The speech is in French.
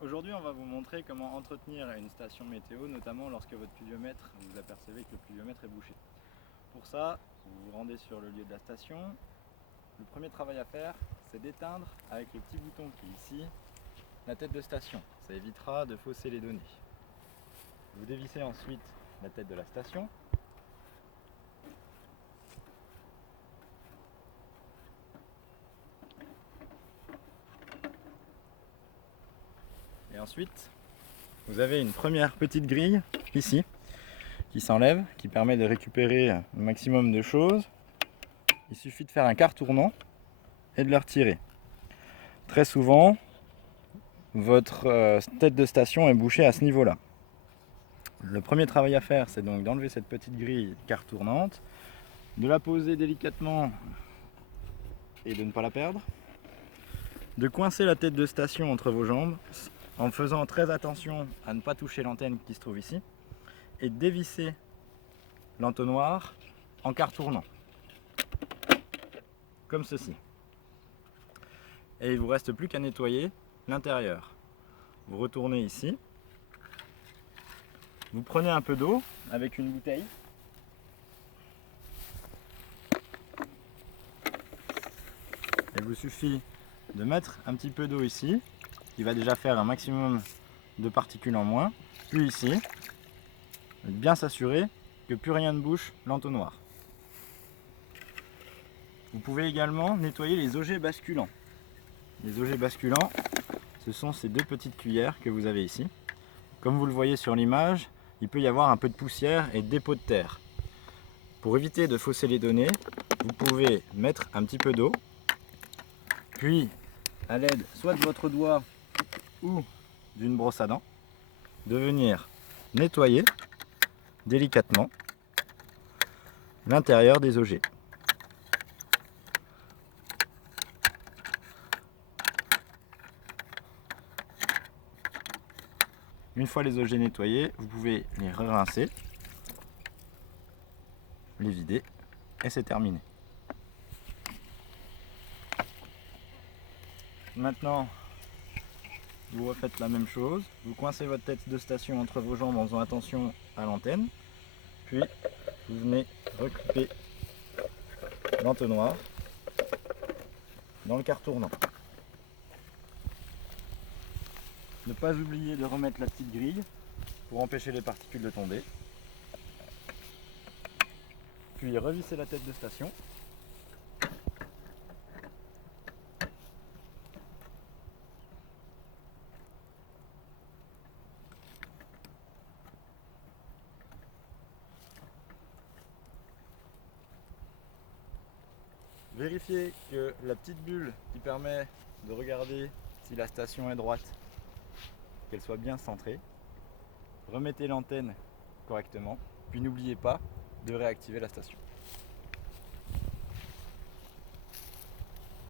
Aujourd'hui, on va vous montrer comment entretenir une station météo, notamment lorsque votre pluviomètre, vous apercevez que le pluviomètre est bouché. Pour ça, vous vous rendez sur le lieu de la station. Le premier travail à faire, c'est d'éteindre avec le petit bouton qui est ici, la tête de station. Ça évitera de fausser les données. Vous dévissez ensuite la tête de la station. Et ensuite, vous avez une première petite grille ici qui s'enlève, qui permet de récupérer un maximum de choses. Il suffit de faire un quart tournant et de le retirer. Très souvent, votre tête de station est bouchée à ce niveau-là. Le premier travail à faire, c'est donc d'enlever cette petite grille quart tournante, de la poser délicatement et de ne pas la perdre, de coincer la tête de station entre vos jambes en faisant très attention à ne pas toucher l'antenne qui se trouve ici, et de dévisser l'entonnoir en quart tournant, comme ceci. Et il ne vous reste plus qu'à nettoyer l'intérieur. Vous retournez ici, vous prenez un peu d'eau avec une bouteille, il vous suffit de mettre un petit peu d'eau ici, qui va déjà faire un maximum de particules en moins, puis ici, bien s'assurer que plus rien ne bouche l'entonnoir. Vous pouvez également nettoyer les objets basculants. Les objets basculants, ce sont ces deux petites cuillères que vous avez ici. Comme vous le voyez sur l'image, il peut y avoir un peu de poussière et de dépôts de terre. Pour éviter de fausser les données, vous pouvez mettre un petit peu d'eau, puis à l'aide soit de votre doigt ou d'une brosse à dents, de venir nettoyer délicatement l'intérieur des objets. Une fois les objets nettoyés, vous pouvez les rincer, les vider et c'est terminé. Maintenant, vous refaites la même chose, vous coincez votre tête de station entre vos jambes en faisant attention à l'antenne, puis vous venez recouper l'entonnoir dans le quart tournant. Ne pas oublier de remettre la petite grille pour empêcher les particules de tomber. Puis revisser la tête de station. Vérifiez que la petite bulle qui permet de regarder si la station est droite, qu'elle soit bien centrée. Remettez l'antenne correctement, puis n'oubliez pas de réactiver la station.